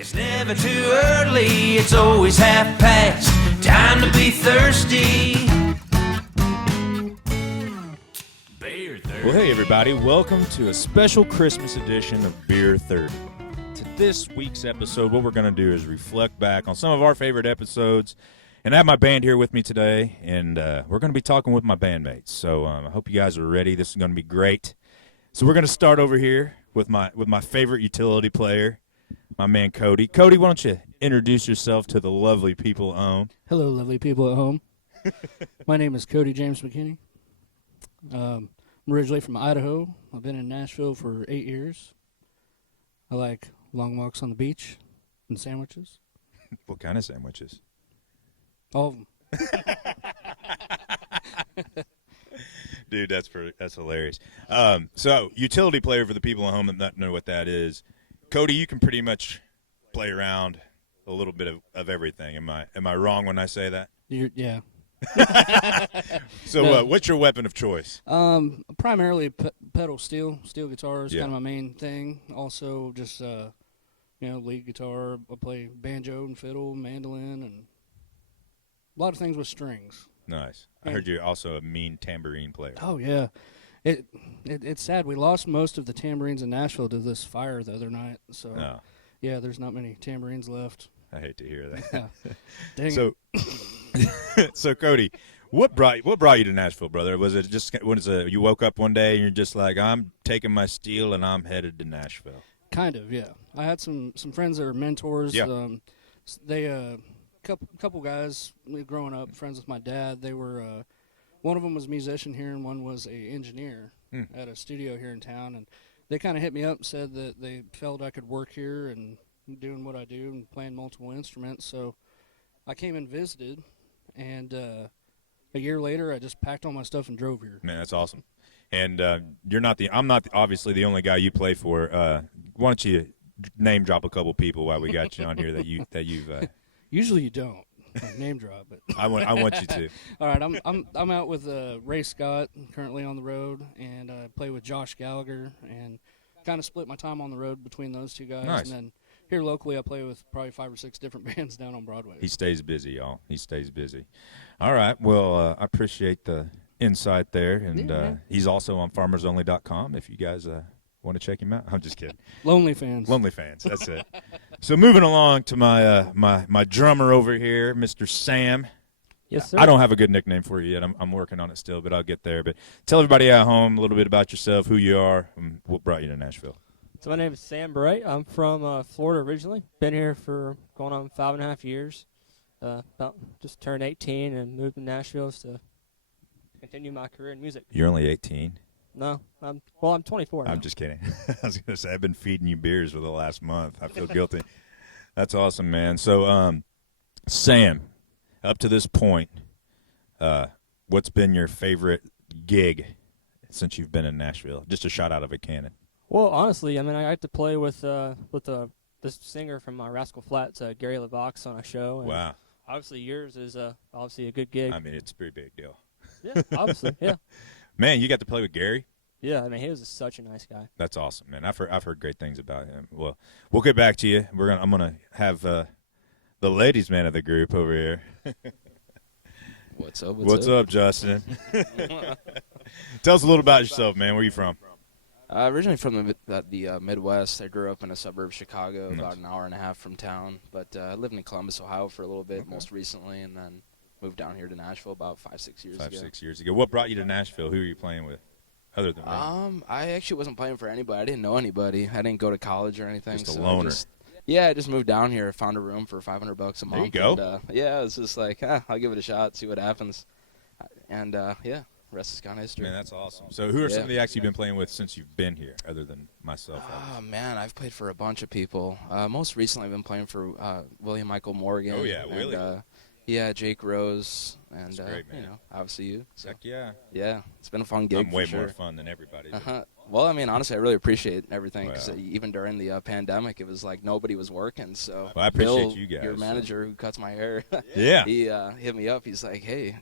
It's never too early, it's always half past. Time to be thirsty. Beer 30. Well, hey, everybody. Welcome to a special Christmas edition of Beer 30. To this week's episode, what we're going to do is reflect back on some of our favorite episodes. And I have my band here with me today, and we're going to be talking with my bandmates. So I hope you guys are ready. This is going to be great. So we're going to start over here with my favorite utility player, my man Cody. Cody, why don't you introduce yourself to the lovely people at home? Hello, lovely people at home. My name is Cody James McKinney. I'm originally from Idaho. I've been in Nashville for 8 years. I like long walks on the beach and sandwiches. What kind of sandwiches? All of them. Dude, that's hilarious. So, utility player for the people at home that don't know what that is. Cody, you can pretty much play around a little bit of everything. Am I wrong when I say that? Yeah. So, No. What's your weapon of choice? Primarily pedal steel. Steel guitar is Yeah. kind of my main thing. Also, just lead guitar. I play banjo and fiddle, mandolin, and a lot of things with strings. Nice. I heard you're also a mean tambourine player. Oh yeah, it's sad. We lost most of the tambourines in Nashville to this fire the other night. So No, yeah, there's not many tambourines left. I hate to hear that. Yeah. Dang So, so Cody, what brought you to Nashville, brother? Was it just you woke up one day and you're just like, I'm taking my steel and I'm headed to Nashville? Kind of, yeah. I had some friends that are mentors. Yeah. They couple guys growing up, friends with my dad. They were one of them was a musician here and one was a engineer at a studio here in town, and they kind of hit me up and said that they felt I could work here and doing what I do and playing multiple instruments. So I came and visited, and a year later I just packed all my stuff and drove here. Man, that's awesome. And I'm not obviously the only guy you play for. Why don't you name drop a couple people while we got you on here that you've. Usually you don't name drop, but I want you to. All right, I'm out with Ray Scott, currently on the road, and I play with Josh Gallagher, and kind of split my time on the road between those two guys. Nice. And then here locally, I play with probably 5 or 6 different bands down on Broadway. He stays busy, y'all. He stays busy. All right. Well, I appreciate the insight there, and he's also on FarmersOnly.com if you guys want to check him out. I'm just kidding. Lonely fans. Lonely fans. That's it. So moving along to my drummer over here, Mr. Sam. Yes, sir. I don't have a good nickname for you yet. I'm working on it still, but I'll get there. But tell everybody at home a little bit about yourself, who you are, and what brought you to Nashville. So my name is Sam Bright. I'm from Florida originally. Been here for going on 5.5 years. About just turned 18 and moved to Nashville to continue my career in music. You're only 18. No, I'm 24 now. I'm just kidding. I was going to say, I've been feeding you beers for the last month. I feel guilty. That's awesome, man. So, Sam, up to this point, what's been your favorite gig since you've been in Nashville? Just a shot out of a cannon. Well, honestly, I mean, I got to play with this singer from Rascal Flatts, Gary LeVox, on a show. And Wow. obviously, yours is obviously a good gig. I mean, it's a pretty big deal. Yeah, obviously, yeah. Man, you got to play with Gary? Yeah, I mean, he was such a nice guy. That's awesome, man. I've heard great things about him. Well, we'll get back to you. I'm gonna have the ladies' man of the group over here. What's up? What's up, Justin? Tell us a little about yourself, man. Where you from? Originally from the Midwest. I grew up in a suburb of Chicago, Nice. about an hour and a half from town. But I lived in Columbus, Ohio for a little bit, most recently, and then moved down here to Nashville about 5-6 years ago. 6 years ago. What brought you to Nashville? Who are you playing with, other than me? I actually wasn't playing for anybody. I didn't know anybody. I didn't go to college or anything. Just a so loner. I just moved down here, found a room for $500 a month. There you go. And, it was just like, I'll give it a shot, see what happens. And, rest is kind of history. Man, that's awesome. So who are some of the acts you've been playing with since you've been here, other than myself? Oh, man, I've played for a bunch of people. Most recently, I've been playing for William Michael Morgan. Oh, yeah, and, Willie. Jake Rose, and That's great, man. obviously you. So, Heck yeah. yeah, it's been a fun gig. I'm way for sure. more fun than everybody. Well, I mean, honestly, I really appreciate everything, because Wow. even during the pandemic, it was like nobody was working. So Well, I appreciate Bill, you guys. your manager who cuts my hair, Yeah. he hit me up. He's like, hey,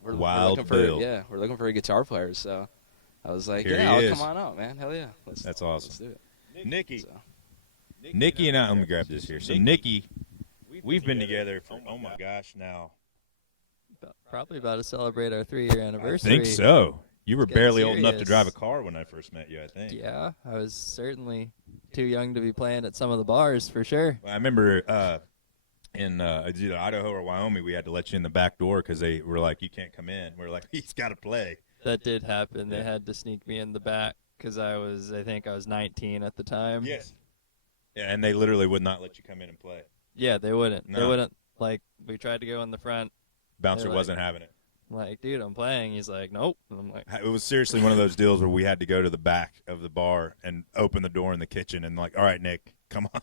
we're Wild looking for Bill. we're looking for a guitar player. So I was like, Here he I'll is. come on out, man. Hell yeah. That's awesome. Let's do it. Nikki. So. Nikki and I, let me grab this here. So Nikki, we've been together for, oh my gosh, now. Probably about to celebrate our 3-year I anniversary. think so. You were It's getting barely old enough to serious. drive a car when I first met you, I think. Yeah, I was certainly too young to be playing at some of the bars for sure. I remember in either Idaho or Wyoming, we had to let you in the back door because they were like, you can't come in. We are like, he's got to play. That did happen. Yeah. They had to sneak me in the back because I think I was 19 at the time. Yes. Yeah, and they literally would not let you come in and play. Yeah, they wouldn't. No. They wouldn't. Like, we tried to go in the front. Bouncer They're like- wasn't having it. I'm like, dude, I'm playing. He's like, nope. And I'm like, It was seriously one of those deals where we had to go to the back of the bar and open the door in the kitchen and like, all right, Nick, come on.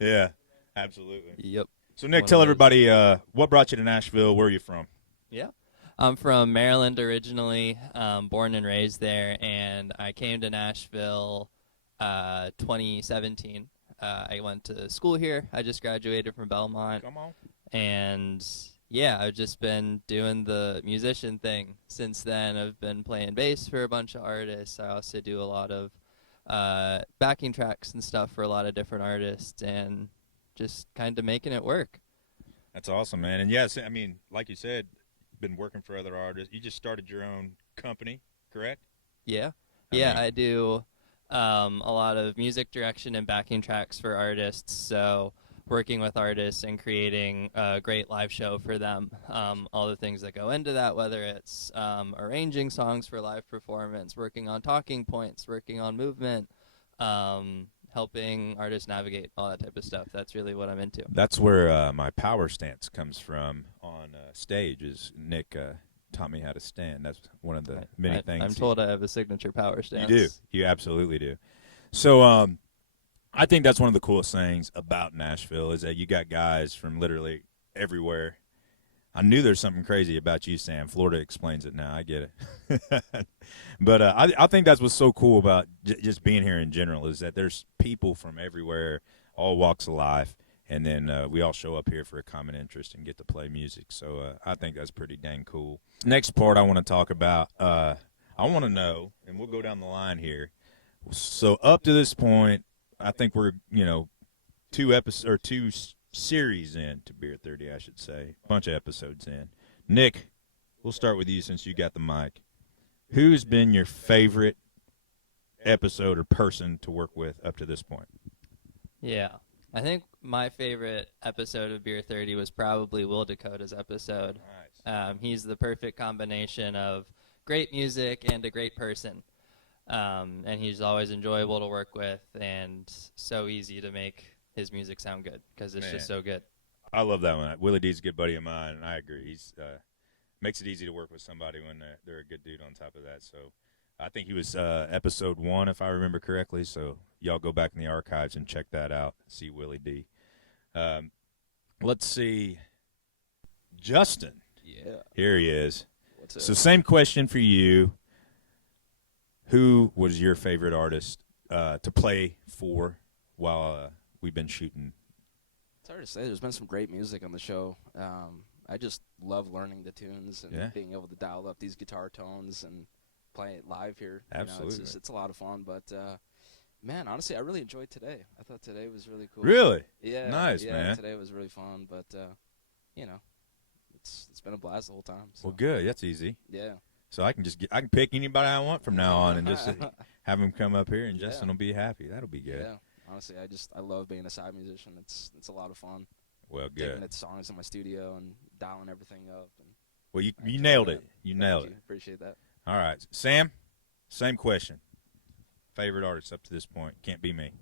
Yeah, absolutely. yep. So, Nick, One tell of those. everybody what brought you to Nashville. Where are you from? Yeah. I'm from Maryland originally, born and raised there, and I came to Nashville 2017. I went to school here. I just graduated from Belmont, Come on. and yeah, I've just been doing the musician thing since then. I've been playing bass for a bunch of artists. I also do a lot of backing tracks and stuff for a lot of different artists, and just kind of making it work. That's awesome, man. And yes, I mean, like you said, been working for other artists. You just started your own company, correct? Yeah. I Yeah, mean- I do a lot of music direction and backing tracks for artists. So working with artists and creating a great live show for them. All the things that go into that, whether it's arranging songs for live performance, working on talking points, working on movement, helping artists navigate all that type of stuff. That's really what I'm into. That's where my power stance comes from on stage. Is Nick taught me how to stand. That's one of the many things. I'm told I have a signature power stance. You do. You absolutely do. So I think that's one of the coolest things about Nashville is that you got guys from literally everywhere. I knew there's something crazy about you, Sam. Florida explains it now. I get it. But I think that's what's so cool about just being here in general is that there's people from everywhere, all walks of life, and then we all show up here for a common interest and get to play music. So I think that's pretty dang cool. Next part I want to talk about, I want to know, and we'll go down the line here. So up to this point, I think we're, two series in to Beer 30, I should say. Bunch of episodes in. Nick, we'll start with you since you got the mic. Who's been your favorite episode or person to work with up to this point? Yeah. I think my favorite episode of Beer 30 was probably Will Dakota's episode. Nice. He's the perfect combination of great music and a great person. And he's always enjoyable to work with and so easy to make his music sound good because it's just so good. I love that one. Willie D's a good buddy of mine, and I agree. He's makes it easy to work with somebody when they're a good dude on top of that. So I think he was episode 1, if I remember correctly. So y'all go back in the archives and check that out. See Willie D. Let's see. Justin. Yeah. Here he is. What's up? So same question for you. Who was your favorite artist to play for while we've been shooting? It's hard to say. There's been some great music on the show. I just love learning the tunes and Yeah. being able to dial up these guitar tones and play it live here. Absolutely. It's a lot of fun. But, man, honestly, I really enjoyed today. I thought today was really cool. Really? Yeah. Nice, yeah, man. Today was really fun. But, it's been a blast the whole time. So. Well, good. That's easy. Yeah. So I can pick anybody I want from now on and just have them come up here, and Justin will be happy. That'll be good. Yeah. Honestly, I love being a side musician. It's a lot of fun. Well, Taking good. the songs in my studio and dialing everything up. And Well, you I enjoy nailed that. it. You Thank nailed you. it. Appreciate that. All right, Sam. Same question. Favorite artist up to this point? Can't be me.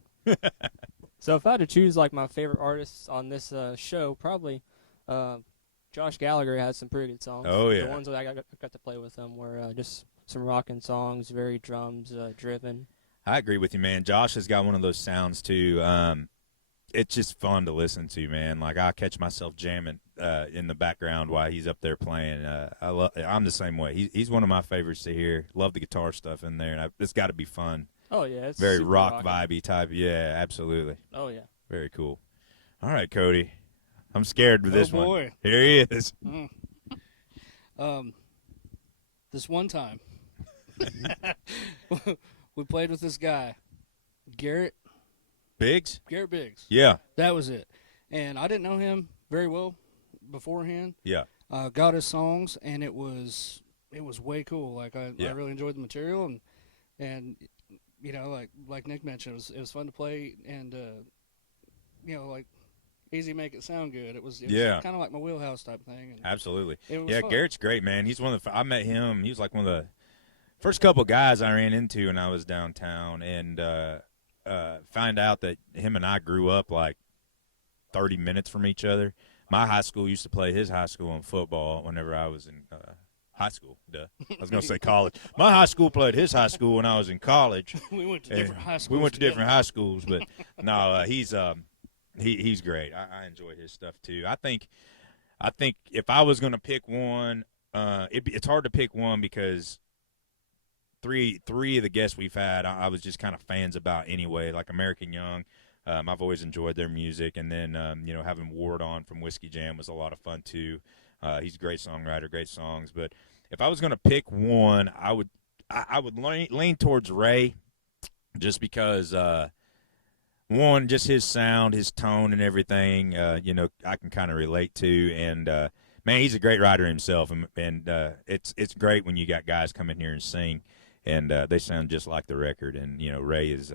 So if I had to choose like my favorite artists on this show, probably Josh Gallagher has some pretty good songs. Oh, yeah. The ones that I got to play with them were just some rocking songs, very drums driven. I agree with you, man. Josh has got one of those sounds too. It's just fun to listen to, man. Like I catch myself jamming in the background while he's up there playing. I'm the same way. He's one of my favorites to hear. Love the guitar stuff in there, and it's got to be fun. Oh yeah, it's Very super rock rocking. vibey type. Yeah, absolutely. Oh yeah. Very cool. All right, Cody. I'm scared with this Oh, one. boy. Here he is. This one time, we played with this guy, Garrett Biggs? Garrett Biggs. Yeah. That was it. And I didn't know him very well beforehand. Yeah. Got his songs, and it was way cool. Like I really enjoyed the material, and you know, like Nick mentioned, it was fun to play, and you know, like easy to make it sound good. It was kind of like my wheelhouse type thing. And Absolutely. it was Yeah, fun. Garrett's great, man. He's one of the I met him. He was like one of the first couple guys I ran into when I was downtown, and find out that him and I grew up like 30 minutes from each other. My high school used to play his high school in football whenever I was in high school. Duh. I was going to say college. My high school played his high school when I was in college. We went to different high schools. We went to different high schools, but no, he's great. I enjoy his stuff too. I think if I was going to pick one, it's hard to pick one because three of the guests we've had, I was just kind of fans about anyway, like American Young. I've always enjoyed their music, and then you know, having Ward on from Whiskey Jam was a lot of fun too. He's a great songwriter, great songs. But if I was going to pick one, I would lean towards Ray, just because one, just his sound, his tone, and everything. You know, I can kind of relate to, and man, he's a great writer himself, and it's great when you got guys come in here and sing, and they sound just like the record. And you know, Ray is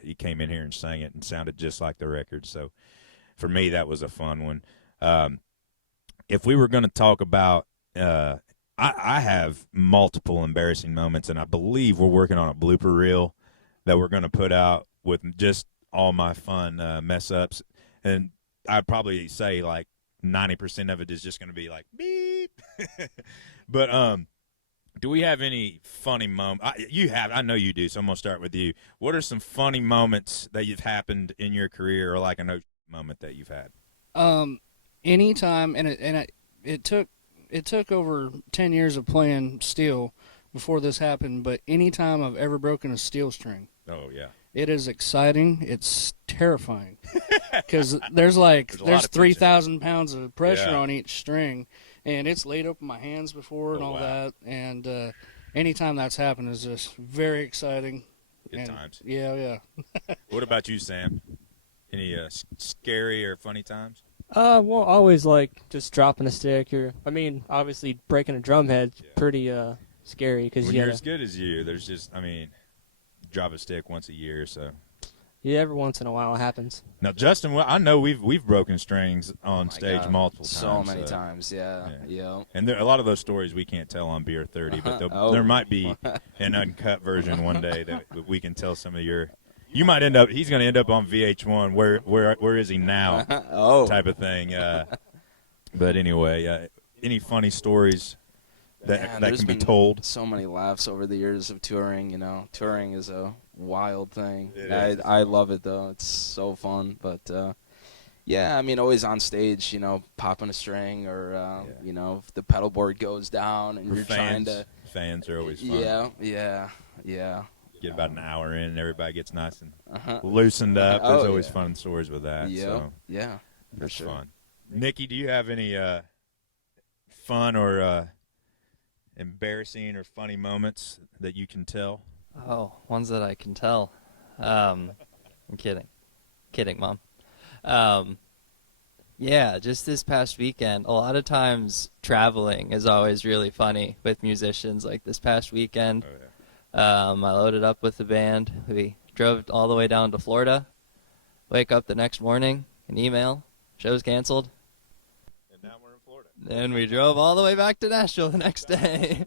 he came in here and sang it and sounded just like the record. So for me, that was a fun one. If we were going to talk about, I have multiple embarrassing moments, and I believe we're working on a blooper reel that we're going to put out with just all my fun mess ups. And I'd probably say like 90% of it is just going to be like beep. But do we have any funny moments? I know you do, so I'm going to start with you. What are some funny moments that you've happened in your career, or like a no moment that you've had? Anytime, and it took over 10 years of playing steel before this happened, but anytime I've ever broken a steel string. Oh, yeah. It is exciting. It's terrifying because there's 3,000 pounds of pressure on each string, and it's laid up in my hands before and all that. And anytime that's happened is just very exciting. Good times. Yeah. What about you, Sam? Any scary or funny times? Well, always like just dropping a stick, obviously breaking a drum head's pretty scary because when you're as good as you, there's just, drop a stick once a year, so. Yeah, every once in a while it happens. Now, Justin, I know we've broken strings on stage multiple times. So many times, yeah. And a lot of those stories we can't tell on Beer 30, but there might be an uncut version one day that we can tell some of your. You might end up. He's going to end up on VH1. Where is he now? Type of thing. But anyway, any funny stories that can be told? So many laughs over the years of touring. You know, touring is a wild thing. I love it though. It's so fun. But always on stage. You know, popping a string, or if the pedal board goes down and you're trying to. Fans are always fun. Yeah. Get about an hour in, and everybody gets nice and loosened up. There's always fun stories with that. So For sure. Fun. Nikki, do you have any fun or embarrassing or funny moments that you can tell? Oh, ones that I can tell. I'm kidding, Mom. Just this past weekend, a lot of times traveling is always really funny with musicians. Like this past weekend. Oh, yeah. I loaded up with the band. We drove all the way down to Florida. Wake up the next morning, an email, show's canceled. And now we're in Florida. Then we drove all the way back to Nashville the next day.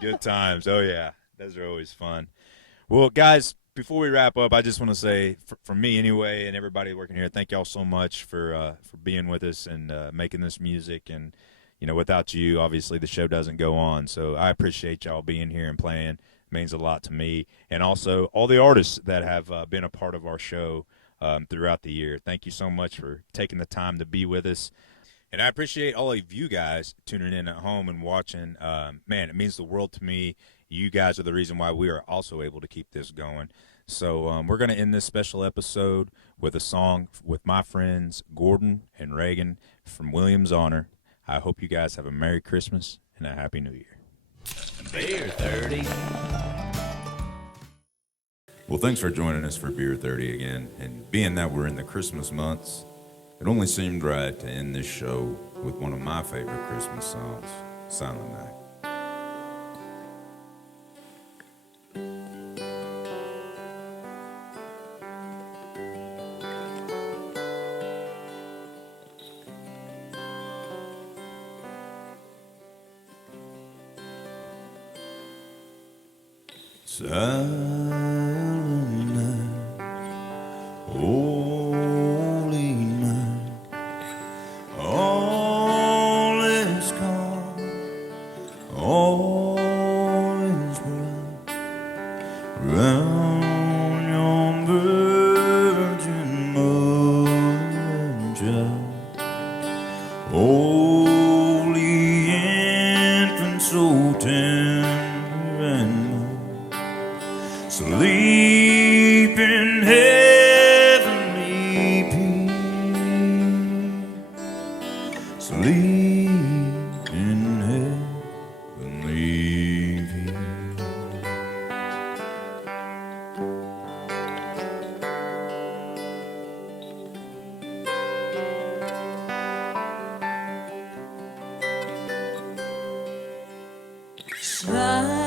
Good times. Oh, yeah. Those are always fun. Well, guys, before we wrap up, I just want to say, for me anyway, and everybody working here, thank y'all so much for being with us and making this music. And, without you, obviously, the show doesn't go on. So I appreciate y'all being here and playing. Means a lot to me, and also all the artists that have been a part of our show throughout the year. Thank you so much for taking the time to be with us, and I appreciate all of you guys tuning in at home and watching. Man, it means the world to me. You guys are the reason why we are also able to keep this going. So we're going to end this special episode with a song with my friends Gordon and Reagan from Williams Honor. I hope you guys have a Merry Christmas and a Happy New Year. Beer 30. Well, thanks for joining us for Beer 30 again. And being that we're in the Christmas months, it only seemed right to end this show with one of my favorite Christmas songs, Silent Night. Silent night, holy night, all is calm, all is bright, round yon virgin mother and child, holy infant so tender and sleep in heavenly peace. Sleep in heavenly peace.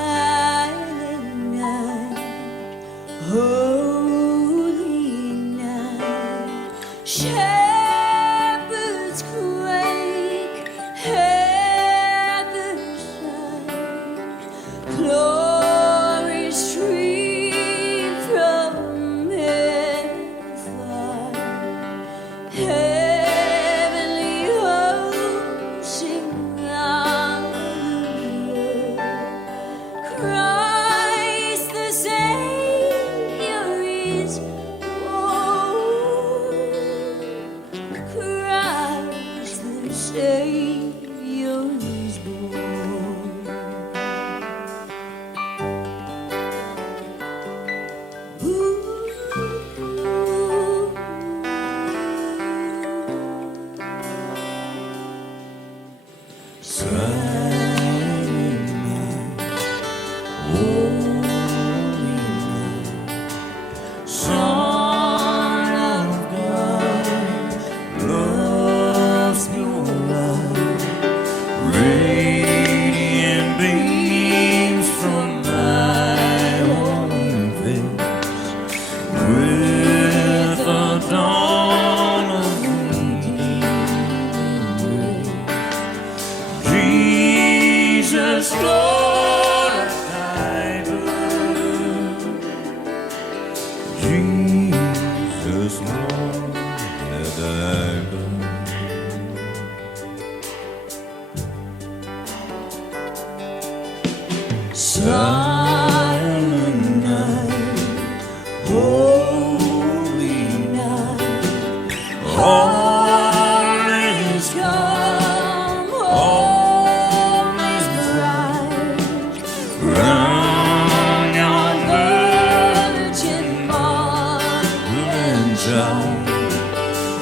Silent night, holy night, shepherds quake, heaven shine, glory stream from heaven fire, heavenly hosts sing hallelujah. Christ the Savior is born. Christ the Savior is born. Silent night, holy night, Son of God, love's pure light, radiant beams from thy holy face, with the dawn of redeeming grace. Jesus, Lord of thy birth, Jesus, Lord of thy birth. Silent night, holy night, all is calm, all is bright, round yon virgin mother and child,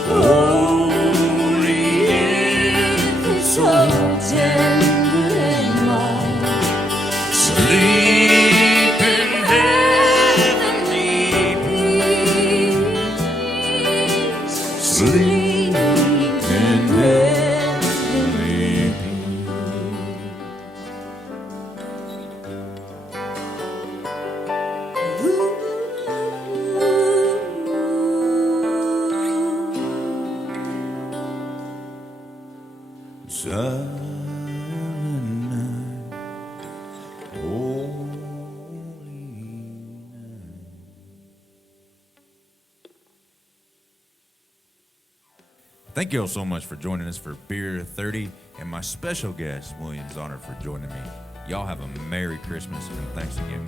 holy infant so tender and mild, sleep in heavenly peace. Sleep in heavenly peace. Silent night, holy night. Thank you all so much for joining us for Beer 30, and my special guest, William's honored for joining me. Y'all have a Merry Christmas and Thanksgiving.